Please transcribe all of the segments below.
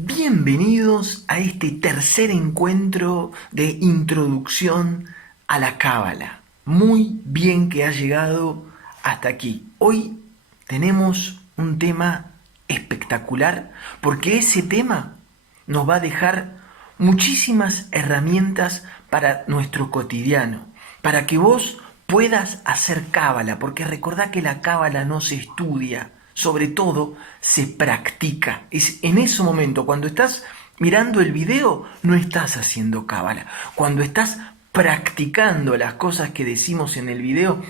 Bienvenidos a este tercer encuentro de introducción a la Cábala. Muy bien que has llegado hasta aquí. Hoy tenemos un tema espectacular porque ese tema nos va a dejar muchísimas herramientas para nuestro cotidiano, para que vos puedas hacer Cábala, porque recordá que la Cábala no se estudia, sobre todo se practica. Es en ese momento, cuando estás mirando el video, no estás haciendo Cábala. Cuando estás practicando las cosas que decimos en el video,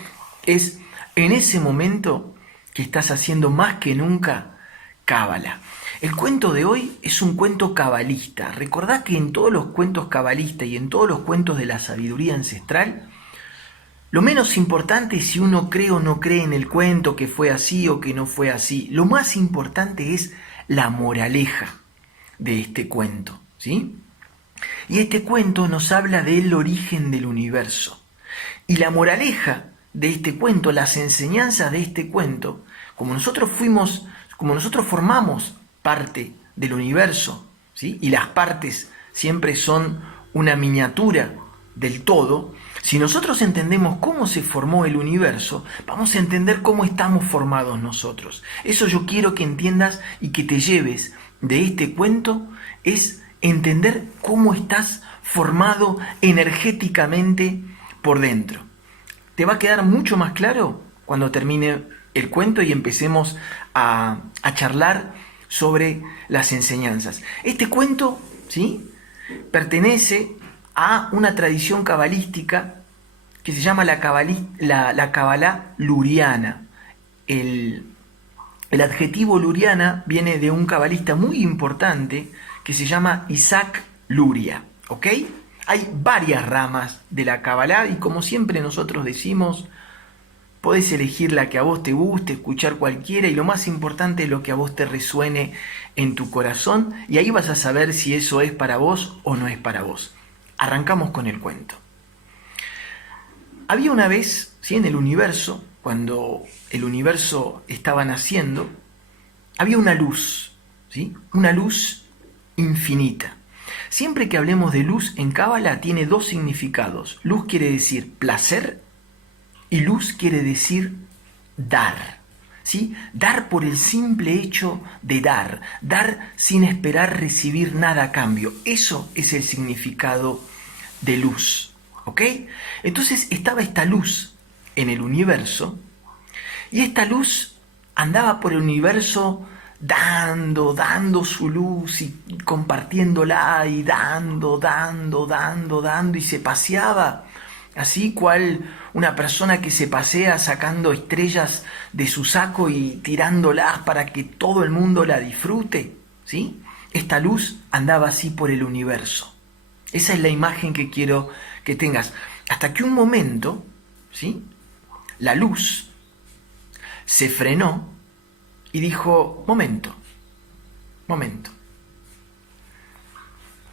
es en ese momento que estás haciendo más que nunca Cábala. El cuento de hoy es un cuento cabalista. Recordá que en todos los cuentos cabalistas y en todos los cuentos de la sabiduría ancestral, lo menos importante es si uno cree o no cree en el cuento, que fue así o que no fue así. Lo más importante es la moraleja de este cuento, ¿sí? Y este cuento nos habla del origen del universo. Y la moraleja de este cuento, las enseñanzas de este cuento, como nosotros formamos parte del universo, ¿sí? Y las partes siempre son una miniatura del todo. Si nosotros entendemos cómo se formó el universo, vamos a entender cómo estamos formados nosotros. Eso yo quiero que entiendas y que te lleves de este cuento, es entender cómo estás formado energéticamente por dentro. Te va a quedar mucho más claro cuando termine el cuento y empecemos a charlar sobre las enseñanzas. Este cuento, ¿sí?, pertenece a una tradición cabalística que se llama la Cabalá luriana. El adjetivo luriana viene de un cabalista muy importante que se llama Isaac Luria, ¿ok? Hay varias ramas de la Cabalá y como siempre nosotros decimos, podés elegir la que a vos te guste, escuchar cualquiera y lo más importante es lo que a vos te resuene en tu corazón y ahí vas a saber si eso es para vos o no es para vos. Arrancamos con el cuento. Había una vez, ¿sí?, en el universo, cuando el universo estaba naciendo, había una luz, ¿sí?, una luz infinita. Siempre que hablemos de luz en Cábala tiene dos significados. Luz quiere decir placer y luz quiere decir dar, ¿sí? Dar por el simple hecho de dar sin esperar recibir nada a cambio. Eso es el significado de luz, ¿ok? Entonces estaba esta luz en el universo y esta luz andaba por el universo dando su luz y compartiéndola y dando y se paseaba así cual una persona que se pasea sacando estrellas de su saco y tirándolas para que todo el mundo la disfrute, ¿sí? Esta luz andaba así por el universo. Esa es la imagen que quiero que tengas. Hasta que un momento, ¿sí?, la luz se frenó y dijo, momento.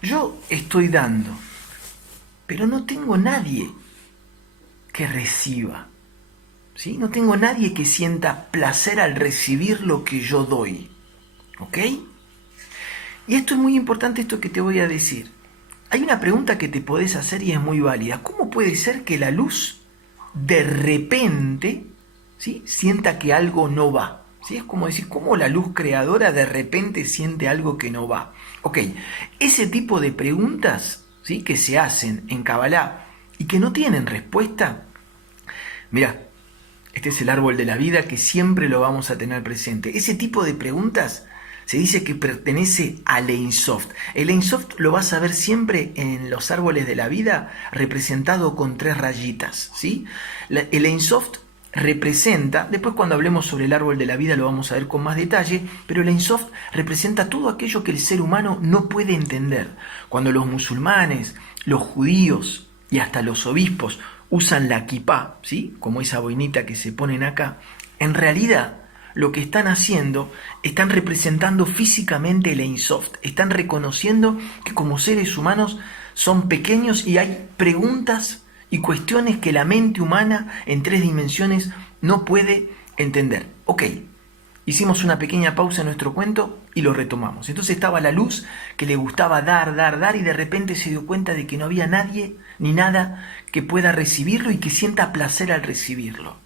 Yo estoy dando, pero no tengo nadie que reciba, ¿sí? No tengo nadie que sienta placer al recibir lo que yo doy, ¿ok? Y esto es muy importante, esto que te voy a decir. Hay una pregunta que te podés hacer y es muy válida. ¿Cómo puede ser que la luz de repente, ¿sí?, sienta que algo no va? ¿Sí? Es como decir, ¿cómo la luz creadora de repente siente algo que no va? Ok, ese tipo de preguntas, ¿sí?, que se hacen en Kabbalah y que no tienen respuesta. Mirá, este es el árbol de la vida que siempre lo vamos a tener presente. Ese tipo de preguntas se dice que pertenece al Ein Sof. El Ein Sof lo vas a ver siempre en los árboles de la vida representado con 3 rayitas, ¿sí? El Ein Sof representa, después cuando hablemos sobre el árbol de la vida lo vamos a ver con más detalle, pero el Ein Sof representa todo aquello que el ser humano no puede entender. Cuando los musulmanes, los judíos y hasta los obispos usan la kipá, ¿sí?, como esa boinita que se ponen acá, en realidad lo que están haciendo, están representando físicamente el Ein Sof, están reconociendo que como seres humanos son pequeños y hay preguntas y cuestiones que la mente humana en 3 dimensiones no puede entender. Ok, hicimos una pequeña pausa en nuestro cuento y lo retomamos. Entonces estaba la luz que le gustaba dar y de repente se dio cuenta de que no había nadie ni nada que pueda recibirlo y que sienta placer al recibirlo.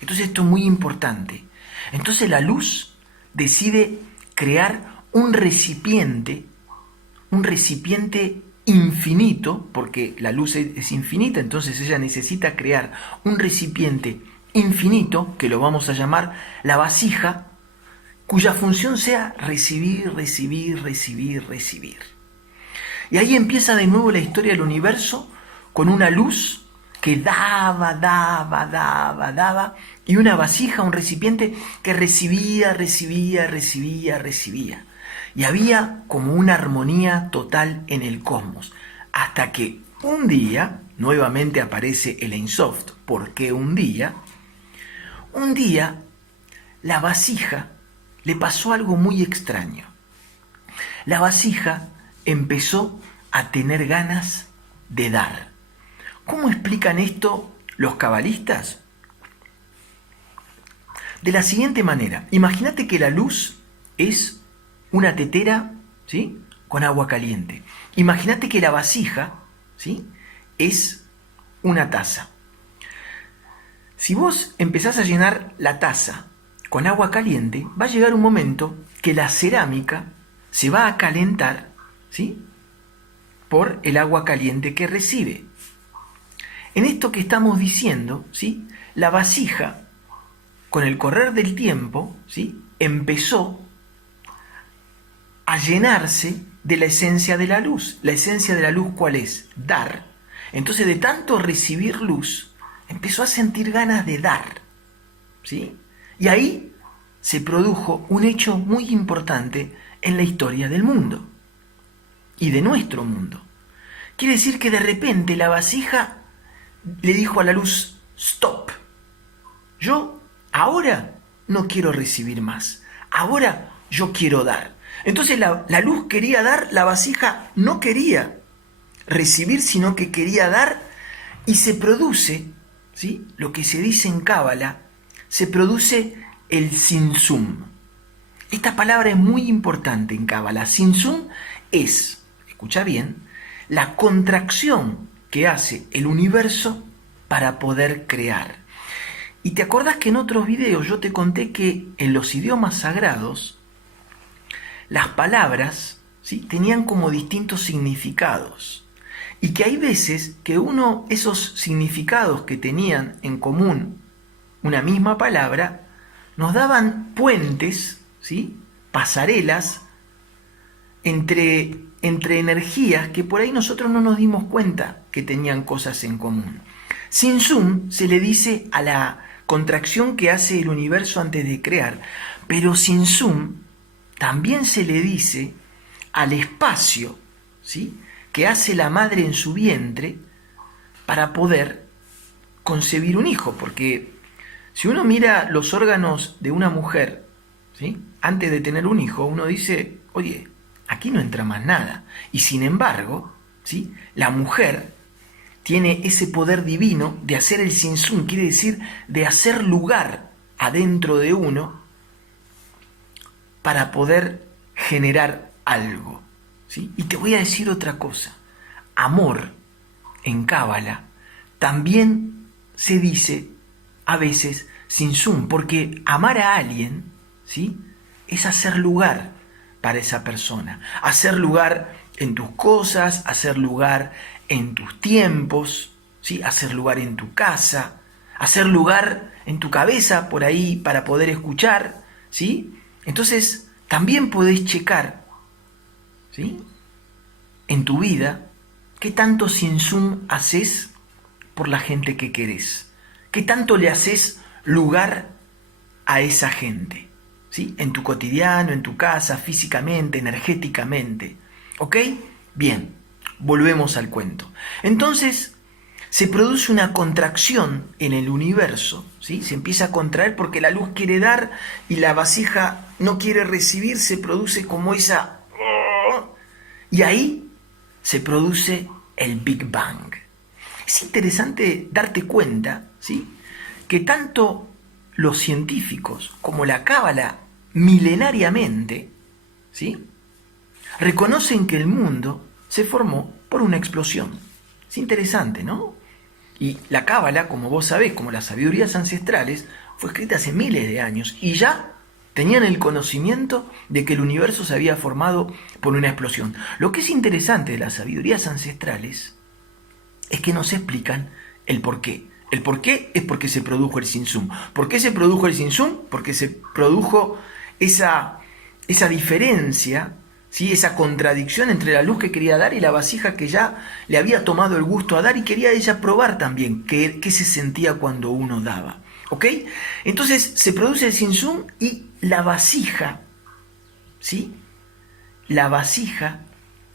Entonces esto es muy importante. Entonces la luz decide crear un recipiente infinito, porque la luz es infinita, entonces ella necesita crear un recipiente infinito, que lo vamos a llamar la vasija, cuya función sea recibir. Y ahí empieza de nuevo la historia del universo con una luz que daba, y una vasija, un recipiente que recibía. Y había como una armonía total en el cosmos, hasta que un día, nuevamente aparece el Ein Sof. ¿Por qué un día? Un día, la vasija le pasó algo muy extraño. La vasija empezó a tener ganas de dar. ¿Cómo explican esto los cabalistas? De la siguiente manera: imagínate que la luz es una tetera, ¿sí?, con agua caliente. Imagínate que la vasija, ¿sí?, es una taza. Si vos empezás a llenar la taza con agua caliente, va a llegar un momento que la cerámica se va a calentar, ¿sí?, por el agua caliente que recibe. En esto que estamos diciendo, ¿sí?, la vasija, con el correr del tiempo, ¿sí?, empezó a llenarse de la esencia de la luz. ¿La esencia de la luz cuál es? Dar. Entonces, de tanto recibir luz, empezó a sentir ganas de dar, ¿sí? Y ahí se produjo un hecho muy importante en la historia del mundo y de nuestro mundo. Quiere decir que de repente la vasija le dijo a la luz: stop, yo ahora no quiero recibir más, ahora yo quiero dar. Entonces la luz quería dar, la vasija no quería recibir, sino que quería dar, y se produce, ¿sí?, lo que se dice en Cábala, se produce el Tzimtzum. Esta palabra es muy importante en Cábala. Tzimtzum es, escucha bien, la contracción que hace el universo para poder crear. Y te acordás que en otros videos yo te conté que en los idiomas sagrados las palabras, ¿sí?, tenían como distintos significados, y que hay veces que esos significados que tenían en común una misma palabra nos daban puentes, ¿sí?, pasarelas entre energías que por ahí nosotros no nos dimos cuenta que tenían cosas en común. Tzimtzum se le dice a la contracción que hace el universo antes de crear, pero Tzimtzum también se le dice al espacio, ¿sí?, que hace la madre en su vientre para poder concebir un hijo. Porque si uno mira los órganos de una mujer, ¿sí?, antes de tener un hijo, uno dice: oye, aquí no entra más nada. Y sin embargo, ¿sí?, la mujer tiene ese poder divino de hacer el Tzimtzum, quiere decir de hacer lugar adentro de uno para poder generar algo, ¿sí? Y te voy a decir otra cosa: amor en Cábala también se dice a veces Tzimtzum, porque amar a alguien, ¿sí?, es hacer lugar para esa persona, hacer lugar en tus cosas, hacer lugar en tus tiempos, ¿sí?, hacer lugar en tu casa, hacer lugar en tu cabeza por ahí para poder escuchar, ¿sí? Entonces también podés checar, ¿sí?, en tu vida qué tanto Tzimtzum haces por la gente que querés, qué tanto le haces lugar a esa gente, ¿sí?, en tu cotidiano, en tu casa, físicamente, energéticamente. ¿Ok? Bien, volvemos al cuento. Entonces se produce una contracción en el universo, ¿sí? Se empieza a contraer porque la luz quiere dar y la vasija no quiere recibir, se produce como esa... Y ahí se produce el Big Bang. Es interesante darte cuenta, ¿sí?, que tanto los científicos como la Cábala milenariamente, ¿sí?, reconocen que el mundo se formó por una explosión. Es interesante, ¿no? Y la Cábala, como vos sabés, como las sabidurías ancestrales, fue escrita hace miles de años y ya tenían el conocimiento de que el universo se había formado por una explosión. Lo que es interesante de las sabidurías ancestrales es que nos explican el porqué. El porqué es porque se produjo el Tzimtzum. ¿Por qué se produjo el Tzimtzum? Porque se produjo esa diferencia, ¿sí?, esa contradicción entre la luz que quería dar y la vasija que ya le había tomado el gusto a dar y quería ella probar también qué se sentía cuando uno daba. ¿Ok? Entonces se produce el Tzimtzum y la vasija, ¿sí?, la vasija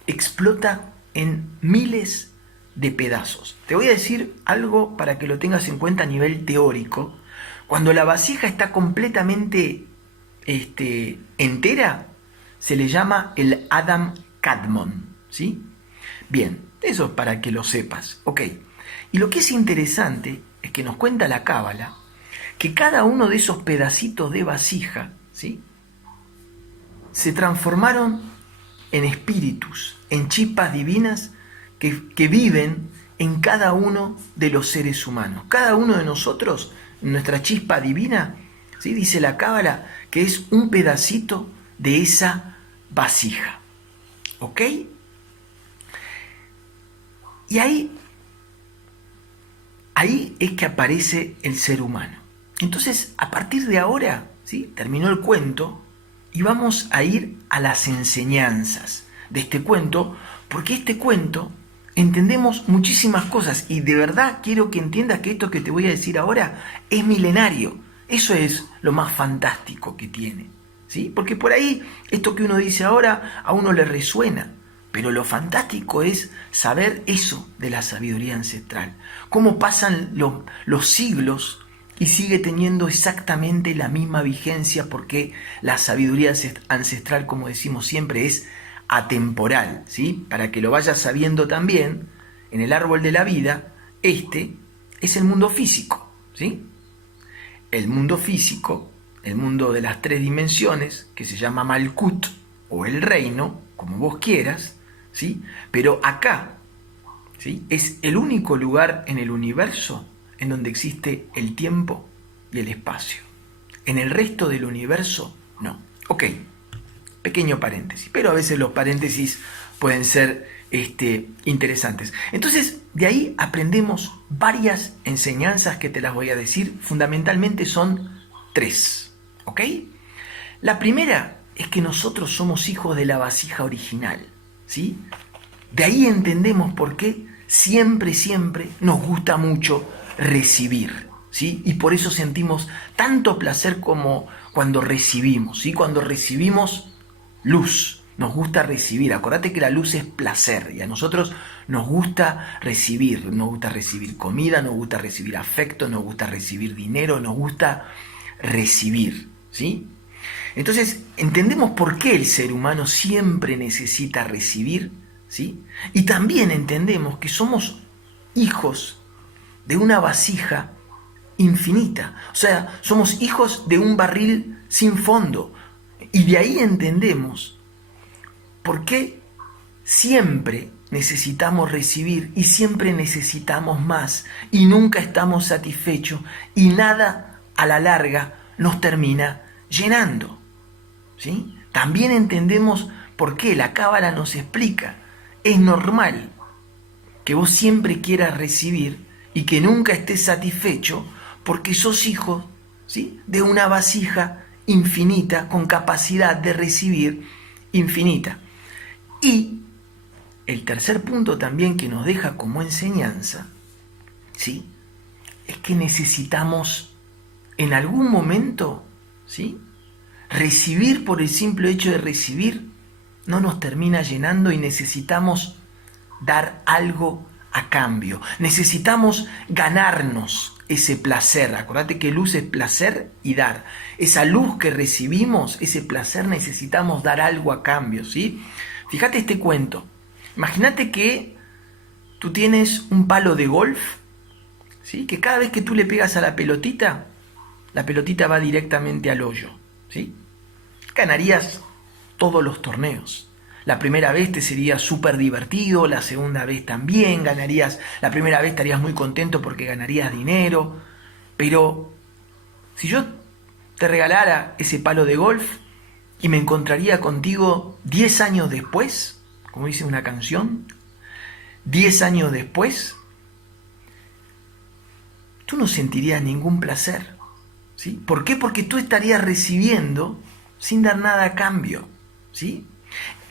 explota en miles de pedazos. Te voy a decir algo para que lo tengas en cuenta a nivel teórico. Cuando la vasija está completamente entera, se le llama el Adam Kadmon, ¿sí? Bien, eso es para que lo sepas, ok. Y lo que es interesante es que nos cuenta la Cábala que cada uno de esos pedacitos de vasija, ¿sí?, se transformaron en espíritus, en chispas divinas que viven en cada uno de los seres humanos. Cada uno de nosotros, nuestra chispa divina, ¿sí?, dice la Cábala, que es un pedacito de esa vasija. ¿Ok? Y ahí es que aparece el ser humano. Entonces, a partir de ahora, ¿sí?, terminó el cuento y vamos a ir a las enseñanzas de este cuento, porque este cuento entendemos muchísimas cosas y de verdad quiero que entiendas que esto que te voy a decir ahora es milenario. Eso es lo más fantástico que tiene, ¿sí? Porque por ahí esto que uno dice ahora a uno le resuena, pero lo fantástico es saber eso de la sabiduría ancestral, cómo pasan los siglos y sigue teniendo exactamente la misma vigencia, porque la sabiduría ancestral, como decimos siempre, es atemporal, ¿sí? Para que lo vayas sabiendo también, en el árbol de la vida, este es el mundo físico, ¿sí? El mundo físico, el mundo de las tres dimensiones, que se llama Malkut, o el reino, como vos quieras, ¿sí? Pero acá, ¿sí?, es el único lugar en el universo en donde existe el tiempo y el espacio. En el resto del universo, no. Ok, pequeño paréntesis, pero a veces los paréntesis pueden ser interesantes. Entonces, de ahí aprendemos varias enseñanzas que te las voy a decir. Fundamentalmente son 3, ¿ok? La primera es que nosotros somos hijos de la vasija original, ¿sí? De ahí entendemos por qué siempre nos gusta mucho recibir, ¿sí? Y por eso sentimos tanto placer como cuando recibimos, ¿sí? Cuando recibimos luz, nos gusta recibir. Acordate que la luz es placer y a nosotros nos gusta recibir comida, nos gusta recibir afecto, nos gusta recibir dinero, nos gusta recibir, ¿sí? Entonces entendemos por qué el ser humano siempre necesita recibir, ¿sí? Y también entendemos que somos hijos de una vasija infinita, o sea, somos hijos de un barril sin fondo, y de ahí entendemos por qué siempre necesitamos recibir y siempre necesitamos más y nunca estamos satisfechos y nada a la larga nos termina llenando, ¿sí? También entendemos por qué la Cábala nos explica, es normal que vos siempre quieras recibir y que nunca estés satisfecho porque sos hijo, ¿sí?, de una vasija infinita con capacidad de recibir infinita. Y el tercer punto también que nos deja como enseñanza, ¿sí?, es que necesitamos en algún momento, ¿sí?, recibir. Por el simple hecho de recibir no nos termina llenando y necesitamos dar algo a cambio. Necesitamos ganarnos ese placer. Acordate que luz es placer y dar. Esa luz que recibimos, ese placer, necesitamos dar algo a cambio, ¿sí? Fíjate este cuento. Imagínate que tú tienes un palo de golf, ¿sí?, que cada vez que tú le pegas a la pelotita va directamente al hoyo, ¿sí? ganarías todos los torneos. La primera vez te sería súper divertido, la segunda vez también ganarías, la primera vez estarías muy contento porque ganarías dinero, pero si yo te regalara ese palo de golf y me encontraría contigo 10 años después, como dice una canción, 10 años después, tú no sentirías ningún placer, ¿sí? ¿Por qué? Porque tú estarías recibiendo sin dar nada a cambio, ¿sí?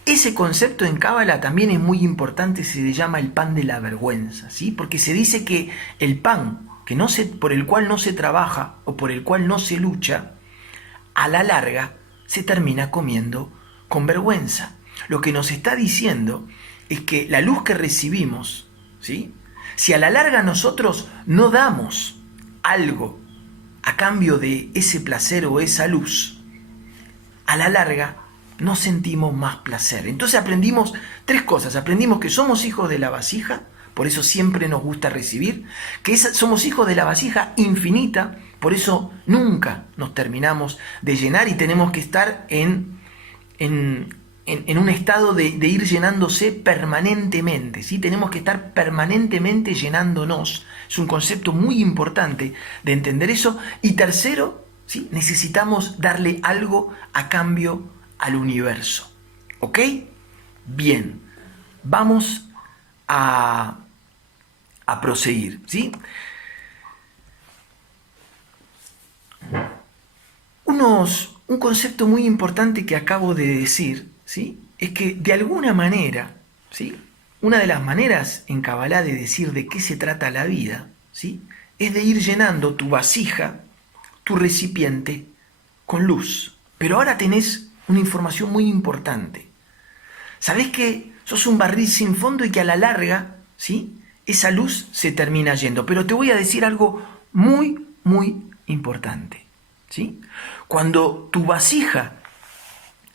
Ese concepto en Cábala también es muy importante, se llama el pan de la vergüenza, ¿sí? Porque se dice que el pan por el cual no se trabaja o por el cual no se lucha, a la larga se termina comiendo con vergüenza. Lo que nos está diciendo es que la luz que recibimos, ¿sí? Si a la larga nosotros no damos algo a cambio de ese placer o esa luz, a la larga no sentimos más placer. Entonces aprendimos 3 cosas. Aprendimos que somos hijos de la vasija, por eso siempre nos gusta recibir, que somos hijos de la vasija infinita, por eso nunca nos terminamos de llenar y tenemos que estar en un estado de ir llenándose permanentemente, ¿sí? Tenemos que estar permanentemente llenándonos. Es un concepto muy importante de entender eso. Y tercero, ¿sí? Necesitamos darle algo a cambio al universo. ¿Ok? Bien, vamos a proseguir, ¿sí? Un concepto muy importante que acabo de decir, ¿sí? Es que de alguna manera, ¿sí? Una de las maneras en Kabbalah de decir de qué se trata la vida, ¿sí? Es de ir llenando tu vasija, tu recipiente, con luz. Pero ahora tenés una información muy importante. Sabés que sos un barril sin fondo y que a la larga, ¿sí? Esa luz se termina yendo. Pero te voy a decir algo muy, muy importante, ¿sí? Cuando tu vasija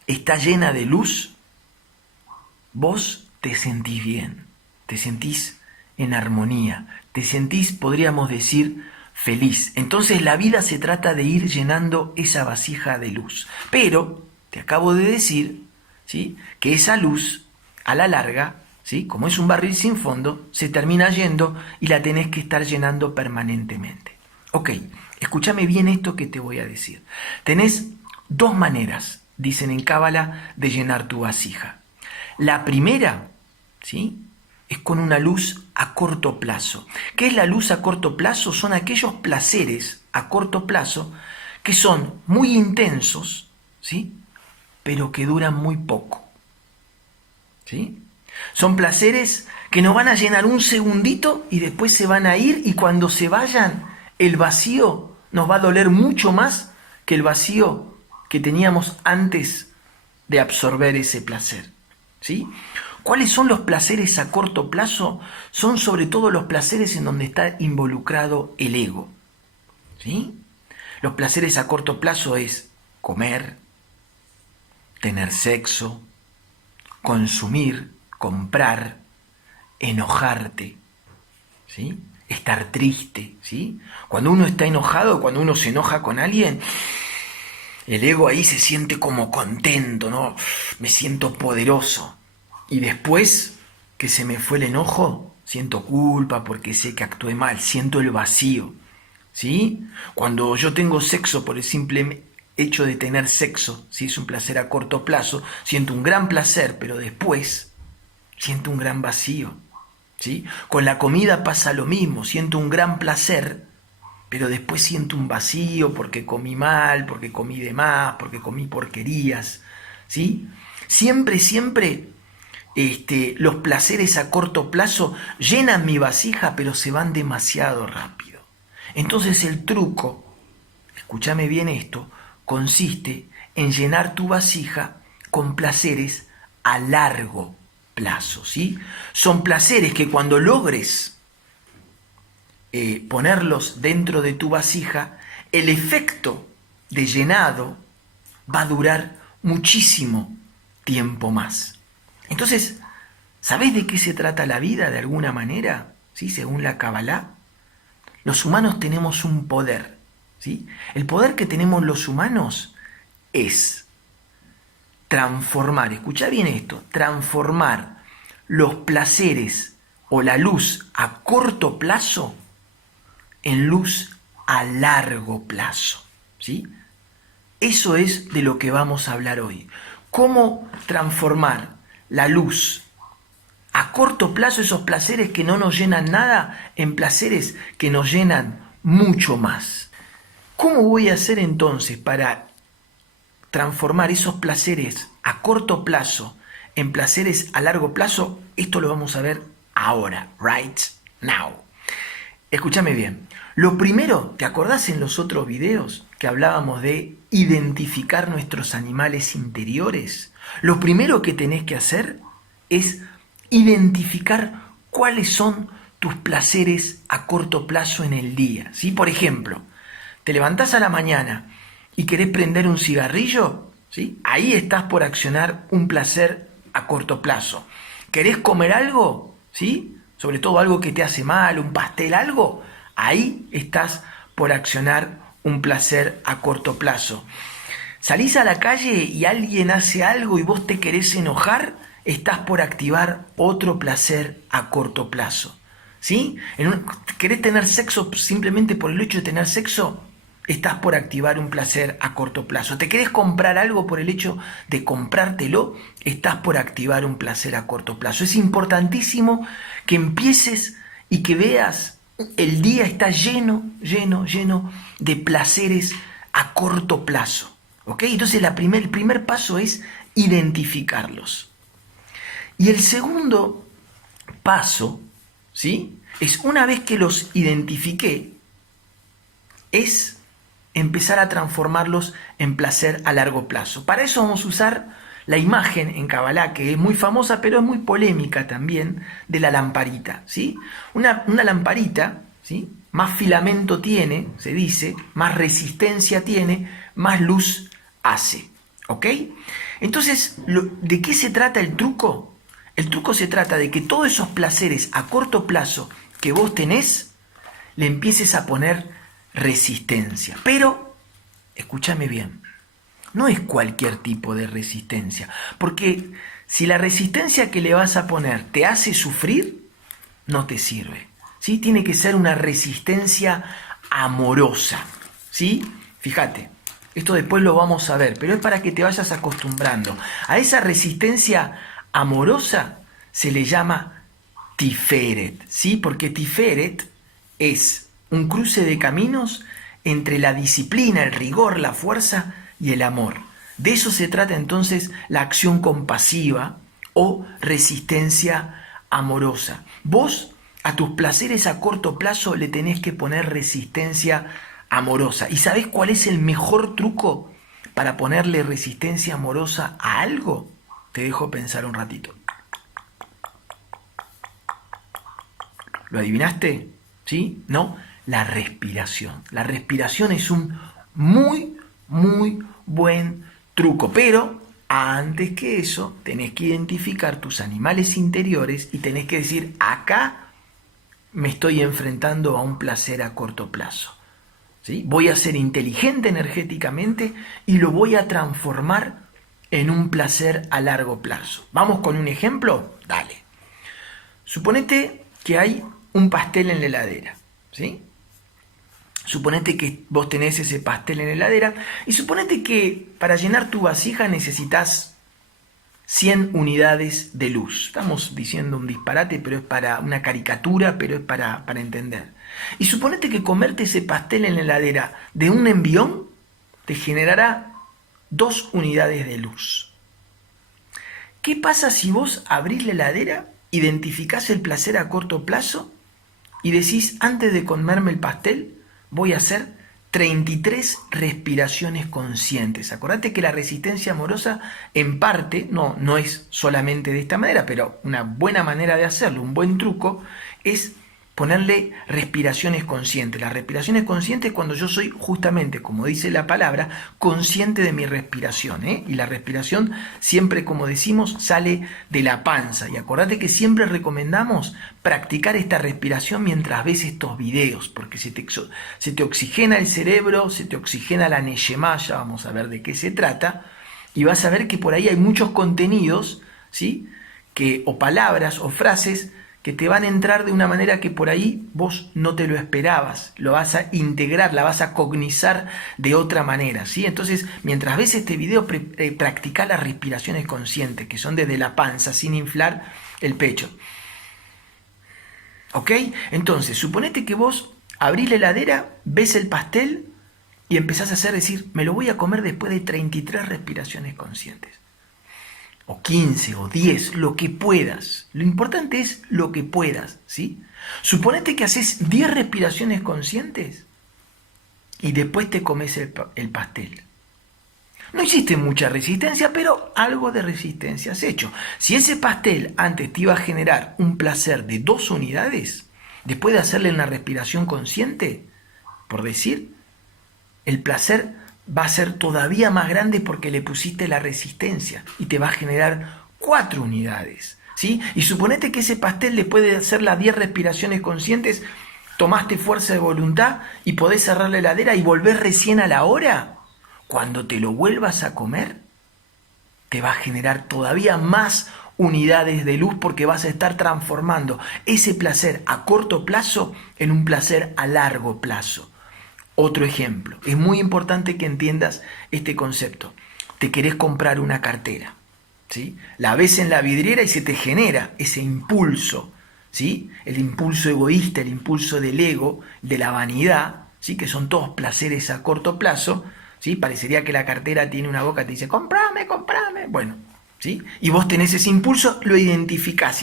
está llena de luz, vos te sentís bien, te sentís en armonía, te sentís, podríamos decir, feliz. Entonces la vida se trata de ir llenando esa vasija de luz. Pero te acabo de decir, ¿sí? Que esa luz, a la larga, ¿sí? Como es un barril sin fondo, se termina yendo y la tenés que estar llenando permanentemente. Ok, escúchame bien esto que te voy a decir. Tenés 2 maneras, dicen en Cábala, de llenar tu vasija. La primera, ¿sí? Es con una luz a corto plazo. ¿Qué es la luz a corto plazo? Son aquellos placeres a corto plazo que son muy intensos, ¿sí? Pero que duran muy poco, ¿sí? Son placeres que nos van a llenar un segundito y después se van a ir, y cuando se vayan, el vacío nos va a doler mucho más que el vacío que teníamos antes de absorber ese placer, ¿sí? ¿Cuáles son los placeres a corto plazo? Son sobre todo los placeres en donde está involucrado el ego, ¿sí? Los placeres a corto plazo es comer, tener sexo, consumir, comprar, enojarte, ¿sí? Estar triste, ¿sí? Cuando uno está enojado, cuando uno se enoja con alguien, el ego ahí se siente como contento, ¿no? Me siento poderoso. Y después que se me fue el enojo, siento culpa porque sé que actué mal, siento el vacío, ¿sí? Cuando yo tengo sexo por el simple hecho de tener sexo, ¿sí? Es un placer a corto plazo, siento un gran placer, pero después siento un gran vacío, ¿sí? Con la comida pasa lo mismo, siento un gran placer, pero después siento un vacío porque comí mal, porque comí de más, porque comí porquerías, ¿sí? Siempre los placeres a corto plazo llenan mi vasija, pero se van demasiado rápido. Entonces el truco, escúchame bien esto, consiste en llenar tu vasija con placeres a largo plazo, ¿sí? Son placeres que cuando logres ponerlos dentro de tu vasija, el efecto de llenado va a durar muchísimo tiempo más. Entonces, ¿sabés de qué se trata la vida de alguna manera? ¿Sí? Según la Kabbalah, los humanos tenemos un poder, ¿sí? El poder que tenemos los humanos es transformar, escucha bien esto, transformar los placeres o la luz a corto plazo en luz a largo plazo, ¿sí? Eso es de lo que vamos a hablar hoy. Cómo transformar la luz a corto plazo, esos placeres que no nos llenan nada, en placeres que nos llenan mucho más. ¿Cómo voy a hacer entonces para transformar esos placeres a corto plazo en placeres a largo plazo? Esto lo vamos a ver ahora, right now. Escúchame bien. Lo primero, ¿te acordás en los otros videos que hablábamos de identificar nuestros animales interiores? Lo primero que tenés que hacer es identificar cuáles son tus placeres a corto plazo en el día, ¿sí? Por ejemplo, te levantás a la mañana y querés prender un cigarrillo, ¿sí? Ahí estás por accionar un placer a corto plazo. ¿Querés comer algo? ¿Sí? Sobre todo algo que te hace mal, un pastel, algo. Ahí estás por accionar un placer a corto plazo. Salís a la calle y alguien hace algo y vos te querés enojar, estás por activar otro placer a corto plazo. ¿Sí? ¿Querés tener sexo simplemente por el hecho de tener sexo? Estás por activar un placer a corto plazo. ¿Te querés comprar algo por el hecho de comprártelo? Estás por activar un placer a corto plazo. Es importantísimo que empieces y que veas el día está lleno de placeres a corto plazo. ¿Ok? Entonces el primer paso es identificarlos. Y el segundo paso, ¿sí? Es una vez que los identifiqué, es empezar a transformarlos en placer a largo plazo. Para eso vamos a usar la imagen en Kabbalah, que es muy famosa, pero es muy polémica también, de la lamparita, ¿sí? Una lamparita, ¿sí? Más filamento tiene, se dice, más resistencia tiene, más luz hace, ¿ok? Entonces, ¿de qué se trata el truco? El truco se trata de que todos esos placeres a corto plazo que vos tenés, le empieces a poner resistencia. Pero, escúchame bien, no es cualquier tipo de resistencia, porque si la resistencia que le vas a poner te hace sufrir, no te sirve, ¿sí? Tiene que ser una resistencia amorosa, ¿sí? Fíjate, esto después lo vamos a ver, pero es para que te vayas acostumbrando. A esa resistencia amorosa se le llama Tiferet, ¿sí? Porque Tiferet es un cruce de caminos entre la disciplina, el rigor, la fuerza y el amor. De eso se trata entonces la acción compasiva o resistencia amorosa. Vos a tus placeres a corto plazo le tenés que poner resistencia amorosa. ¿Y sabés cuál es el mejor truco para ponerle resistencia amorosa a algo? Te dejo pensar un ratito. ¿Lo adivinaste? ¿Sí? ¿No? La respiración. La respiración es un muy buen truco, pero antes que eso tenés que identificar tus animales interiores y tenés que decir, acá me estoy enfrentando a un placer a corto plazo, ¿sí? Voy a ser inteligente energéticamente y lo voy a transformar en un placer a largo plazo. ¿Vamos con un ejemplo? Dale. Suponete que hay un pastel en la heladera, ¿sí? Suponete que vos tenés ese pastel en la heladera y suponete que para llenar tu vasija necesitas 100 unidades de luz. Estamos diciendo un disparate, pero es para una caricatura, pero es para entender. Y suponete que comerte ese pastel en la heladera de un envión te generará 2 unidades de luz. ¿Qué pasa si vos abrís la heladera, identificás el placer a corto plazo y decís, antes de comerme el pastel, voy a hacer 33 respiraciones conscientes? Acordate que la resistencia amorosa, en parte, no es solamente de esta manera, pero una buena manera de hacerlo, un buen truco, es ponerle respiraciones conscientes. Las respiraciones conscientes cuando yo soy justamente, como dice la palabra, consciente de mi respiración, ¿eh? Y la respiración siempre, como decimos, sale de la panza. Y acordate que siempre recomendamos practicar esta respiración mientras ves estos videos, porque se te oxigena el cerebro, se te oxigena la neshama, ya vamos a ver de qué se trata, y vas a ver que por ahí hay muchos contenidos, ¿sí? O palabras o frases que te van a entrar de una manera que por ahí vos no te lo esperabas, lo vas a integrar, la vas a cognizar de otra manera, ¿sí? Entonces, mientras ves este video, practica las respiraciones conscientes, que son desde la panza, sin inflar el pecho. ¿Ok? Entonces, suponete que vos abrís la heladera, ves el pastel y empezás a decir, me lo voy a comer después de 33 respiraciones conscientes. O 15 o 10, lo que puedas. Lo importante es lo que puedas, ¿sí? Suponete que haces 10 respiraciones conscientes y después te comes el pastel. No hiciste mucha resistencia, pero algo de resistencia has hecho. Si ese pastel antes te iba a generar un placer de 2 unidades, después de hacerle una respiración consciente, por decir, el placer va a ser todavía más grande porque le pusiste la resistencia y te va a generar 4 unidades, ¿sí? Y suponete que ese pastel, después de hacer las 10 respiraciones conscientes, tomaste fuerza de voluntad y podés cerrar la heladera y volver recién a la hora. Cuando te lo vuelvas a comer, te va a generar todavía más unidades de luz porque vas a estar transformando ese placer a corto plazo en un placer a largo plazo. Otro ejemplo, es muy importante que entiendas este concepto. Te querés comprar una cartera, ¿sí? La ves en la vidriera y se te genera ese impulso, ¿sí? El impulso egoísta, el impulso del ego, de la vanidad, ¿sí? Que son todos placeres a corto plazo, ¿sí? Parecería que la cartera tiene una boca que te dice, comprame, comprame. Bueno, ¿sí? Y vos tenés ese impulso, lo identificás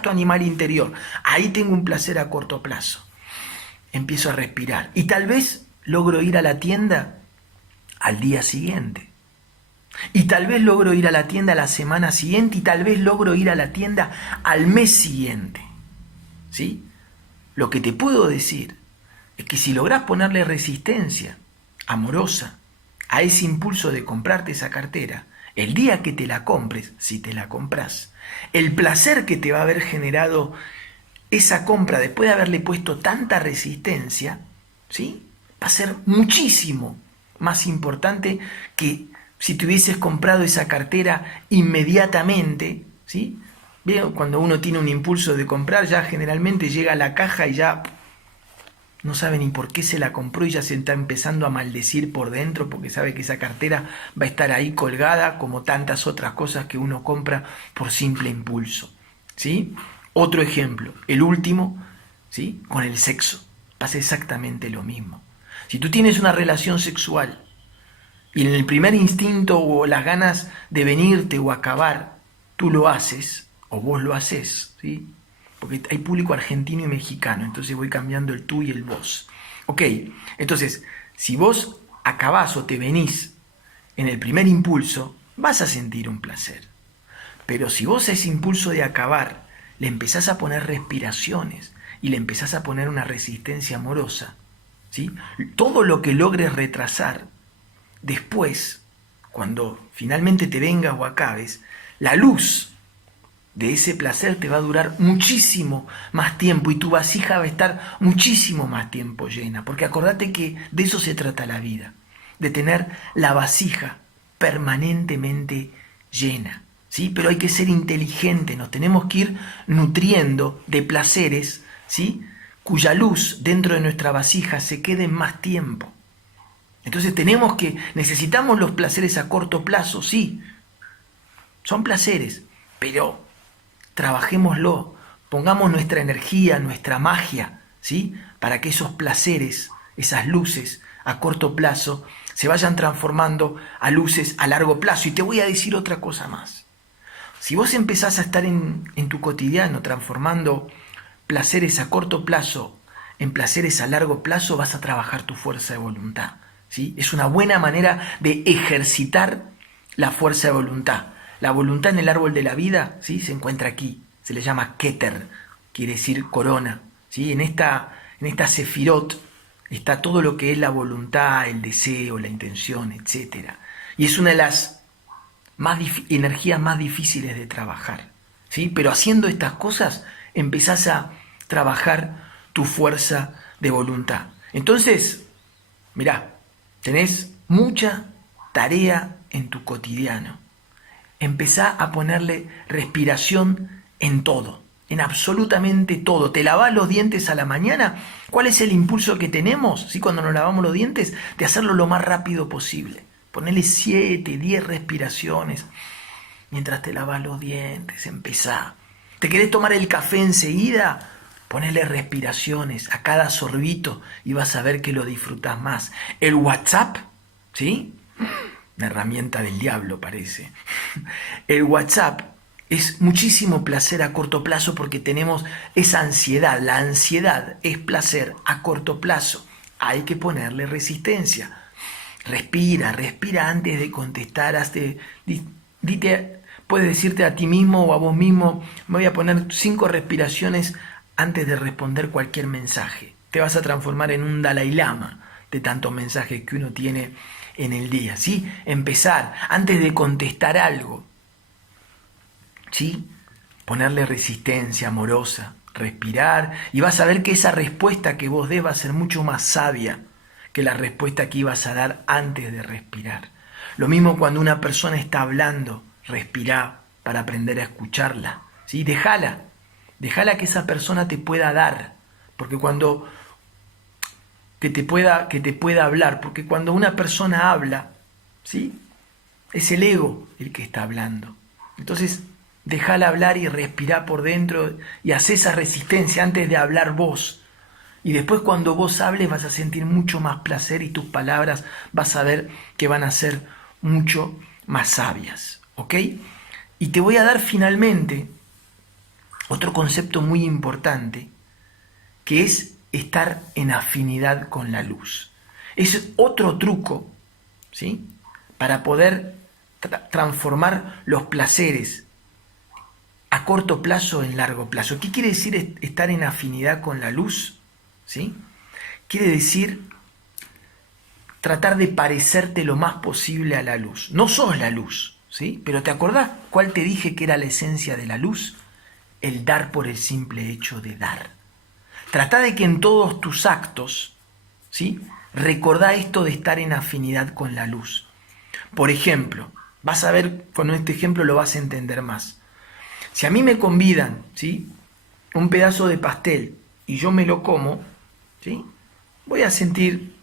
tu animal interior. Ahí tengo un placer a corto plazo. Empiezo a respirar y tal vez logro ir a la tienda al día siguiente. Y tal vez logro ir a la tienda la semana siguiente y tal vez logro ir a la tienda al mes siguiente. ¿Sí? Lo que te puedo decir es que si lográs ponerle resistencia amorosa a ese impulso de comprarte esa cartera, el día que te la compres, si te la compras, el placer que te va a haber generado esa compra después de haberle puesto tanta resistencia, ¿sí? Va a ser muchísimo más importante que si te hubieses comprado esa cartera inmediatamente, ¿sí? ¿Veo? Cuando uno tiene un impulso de comprar, ya generalmente llega a la caja y ya no sabe ni por qué se la compró y ya se está empezando a maldecir por dentro porque sabe que esa cartera va a estar ahí colgada como tantas otras cosas que uno compra por simple impulso, ¿sí? Otro ejemplo, el último, ¿sí? Con el sexo. Pasa exactamente lo mismo. Si tú tienes una relación sexual y en el primer instinto o las ganas de venirte o acabar, tú lo haces o vos lo haces, ¿sí? Porque hay público argentino y mexicano, entonces voy cambiando el tú y el vos. Ok, entonces, si vos acabás o te venís en el primer impulso, vas a sentir un placer. Pero si vos a ese impulso de acabar le empezás a poner respiraciones y le empezás a poner una resistencia amorosa, ¿sí? Todo lo que logres retrasar, después, cuando finalmente te vengas o acabes, la luz de ese placer te va a durar muchísimo más tiempo y tu vasija va a estar muchísimo más tiempo llena. Porque acordate que de eso se trata la vida, de tener la vasija permanentemente llena. ¿Sí? Pero hay que ser inteligente, nos tenemos que ir nutriendo de placeres, ¿sí? Cuya luz dentro de nuestra vasija se quede más tiempo. Entonces necesitamos los placeres a corto plazo, sí, son placeres, pero trabajémoslo, pongamos nuestra energía, nuestra magia, ¿sí? Para que esos placeres, esas luces a corto plazo, se vayan transformando a luces a largo plazo. Y te voy a decir otra cosa más. Si vos empezás a estar en tu cotidiano transformando placeres a corto plazo en placeres a largo plazo, vas a trabajar tu fuerza de voluntad, ¿sí? Es una buena manera de ejercitar la fuerza de voluntad. La voluntad en el árbol de la vida, ¿sí? Se encuentra aquí, se le llama Keter, quiere decir corona, ¿sí? En esta sefirot está todo lo que es la voluntad, el deseo, la intención, etc. Y es una de las energías más difíciles de trabajar, ¿sí? Pero haciendo estas cosas empezás a trabajar tu fuerza de voluntad. Entonces, mirá, tenés mucha tarea en tu cotidiano. Empezá a ponerle respiración en todo, en absolutamente todo. ¿Te lavas los dientes a la mañana? ¿Cuál es el impulso que tenemos, ¿sí? Cuando nos lavamos los dientes? De hacerlo lo más rápido posible. Ponele 7, 10 respiraciones mientras te lavas los dientes. Empezá. ¿Te querés tomar el café enseguida? Ponele respiraciones a cada sorbito y vas a ver que lo disfrutás más. El WhatsApp, ¿sí? Una herramienta del diablo parece. El WhatsApp es muchísimo placer a corto plazo porque tenemos esa ansiedad. La ansiedad es placer a corto plazo. Hay que ponerle resistencia. Respira, respira antes de contestar. Puedes decirte a ti mismo o a vos mismo, me voy a poner 5 respiraciones antes de responder cualquier mensaje. Te vas a transformar en un Dalai Lama de tantos mensajes que uno tiene en el día, ¿sí? Empezar antes de contestar algo, ¿sí? Ponerle resistencia amorosa, respirar, y vas a ver que esa respuesta que vos des va a ser mucho más sabia que la respuesta que ibas a dar antes de respirar. Lo mismo cuando una persona está hablando, respirá para aprender a escucharla, ¿sí? Déjala que esa persona te pueda dar, porque cuando que te pueda hablar, porque cuando una persona habla, ¿sí? Es el ego el que está hablando. Entonces, déjala hablar y respirá por dentro y haz esa resistencia antes de hablar vos. Y después cuando vos hables vas a sentir mucho más placer y tus palabras vas a ver que van a ser mucho más sabias, ¿ok? Y te voy a dar finalmente otro concepto muy importante, que es estar en afinidad con la luz. Es otro truco, ¿sí? Para poder transformar los placeres a corto plazo en largo plazo. ¿Qué quiere decir estar en afinidad con la luz? ¿Sí? Quiere decir tratar de parecerte lo más posible a la luz. No sos la luz, ¿sí? Pero ¿te acordás cuál te dije que era la esencia de la luz? El dar por el simple hecho de dar. Trata de que en todos tus actos, ¿sí? Recordá esto de estar en afinidad con la luz. Por ejemplo, vas a ver, con este ejemplo lo vas a entender más. Si a mí me convidan, ¿sí? Un pedazo de pastel y yo me lo como, ¿sí? Voy a sentir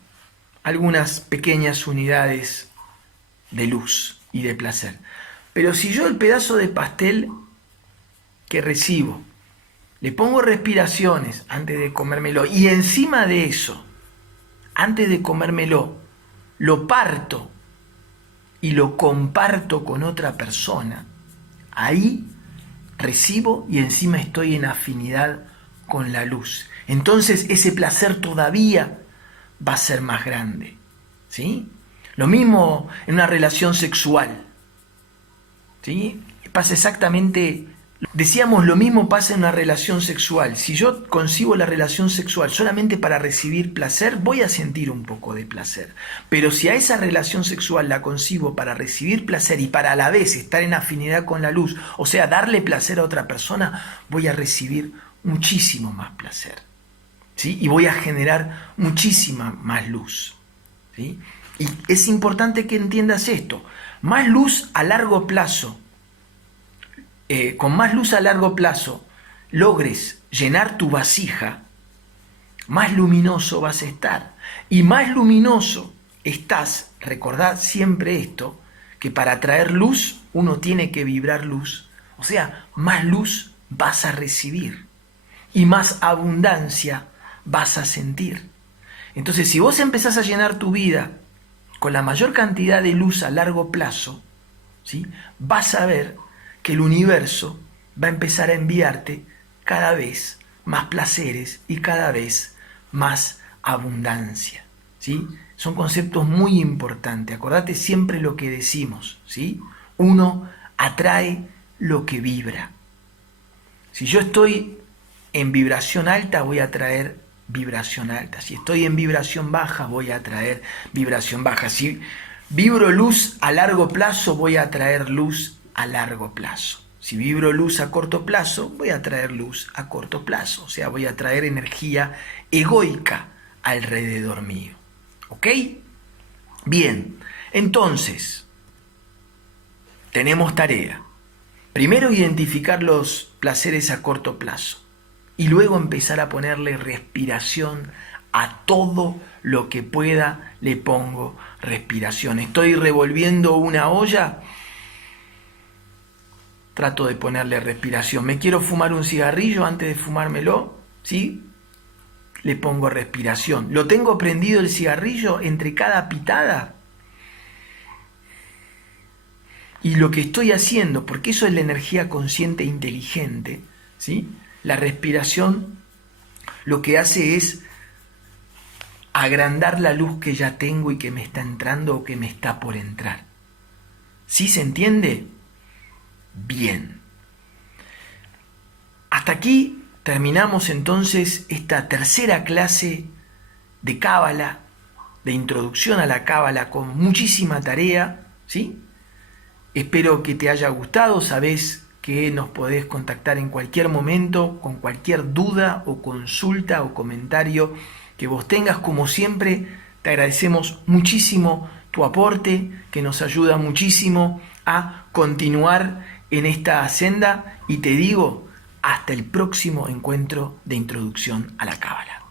algunas pequeñas unidades de luz y de placer. Pero si yo el pedazo de pastel que recibo, le pongo respiraciones antes de comérmelo y encima de eso, antes de comérmelo, lo parto y lo comparto con otra persona, ahí recibo y encima estoy en afinidad con la luz. Entonces ese placer todavía va a ser más grande, ¿sí? Lo mismo en una relación sexual, ¿sí? Pasa exactamente. Decíamos, lo mismo pasa en una relación sexual. Si yo concibo la relación sexual solamente para recibir placer, voy a sentir un poco de placer. Pero si a esa relación sexual la concibo para recibir placer y para a la vez estar en afinidad con la luz, o sea, darle placer a otra persona, voy a recibir muchísimo más placer, ¿sí? Y voy a generar muchísima más luz, ¿sí? Y es importante que entiendas esto. Más luz a largo plazo. Con más luz a largo plazo logres llenar tu vasija, más luminoso vas a estar. Y más luminoso estás, recordad siempre esto, que para atraer luz uno tiene que vibrar luz. O sea, más luz vas a recibir y más abundancia vas a sentir. Entonces, si vos empezás a llenar tu vida con la mayor cantidad de luz a largo plazo, ¿sí? Vas a ver que el universo va a empezar a enviarte cada vez más placeres y cada vez más abundancia, ¿sí? Son conceptos muy importantes. Acordate siempre lo que decimos, ¿sí? Uno atrae lo que vibra. Si yo estoy en vibración alta, voy a atraer vibración alta. Si estoy en vibración baja, voy a atraer vibración baja. Si vibro luz a largo plazo, voy a atraer luz a largo plazo. Si vibro luz a corto plazo, voy a traer luz a corto plazo. O sea, voy a traer energía egoica alrededor mío. ¿Ok? Bien, entonces, tenemos tarea. Primero identificar los placeres a corto plazo y luego empezar a ponerle respiración a todo lo que pueda, le pongo respiración. Estoy revolviendo una olla, trato de ponerle respiración. Me quiero fumar un cigarrillo antes de fumármelo, ¿sí? Le pongo respiración. ¿Lo tengo prendido el cigarrillo entre cada pitada? Y lo que estoy haciendo, porque eso es la energía consciente e inteligente, ¿sí? La respiración lo que hace es agrandar la luz que ya tengo y que me está entrando o que me está por entrar. ¿Sí se entiende? Bien. Hasta aquí terminamos entonces esta tercera clase de Cábala, de introducción a la Cábala, con muchísima tarea, ¿sí? Espero que te haya gustado. Sabés que nos podés contactar en cualquier momento con cualquier duda o consulta o comentario que vos tengas. Como siempre, te agradecemos muchísimo tu aporte, que nos ayuda muchísimo a continuar en esta senda, y te digo, hasta el próximo encuentro de introducción a la Cábala.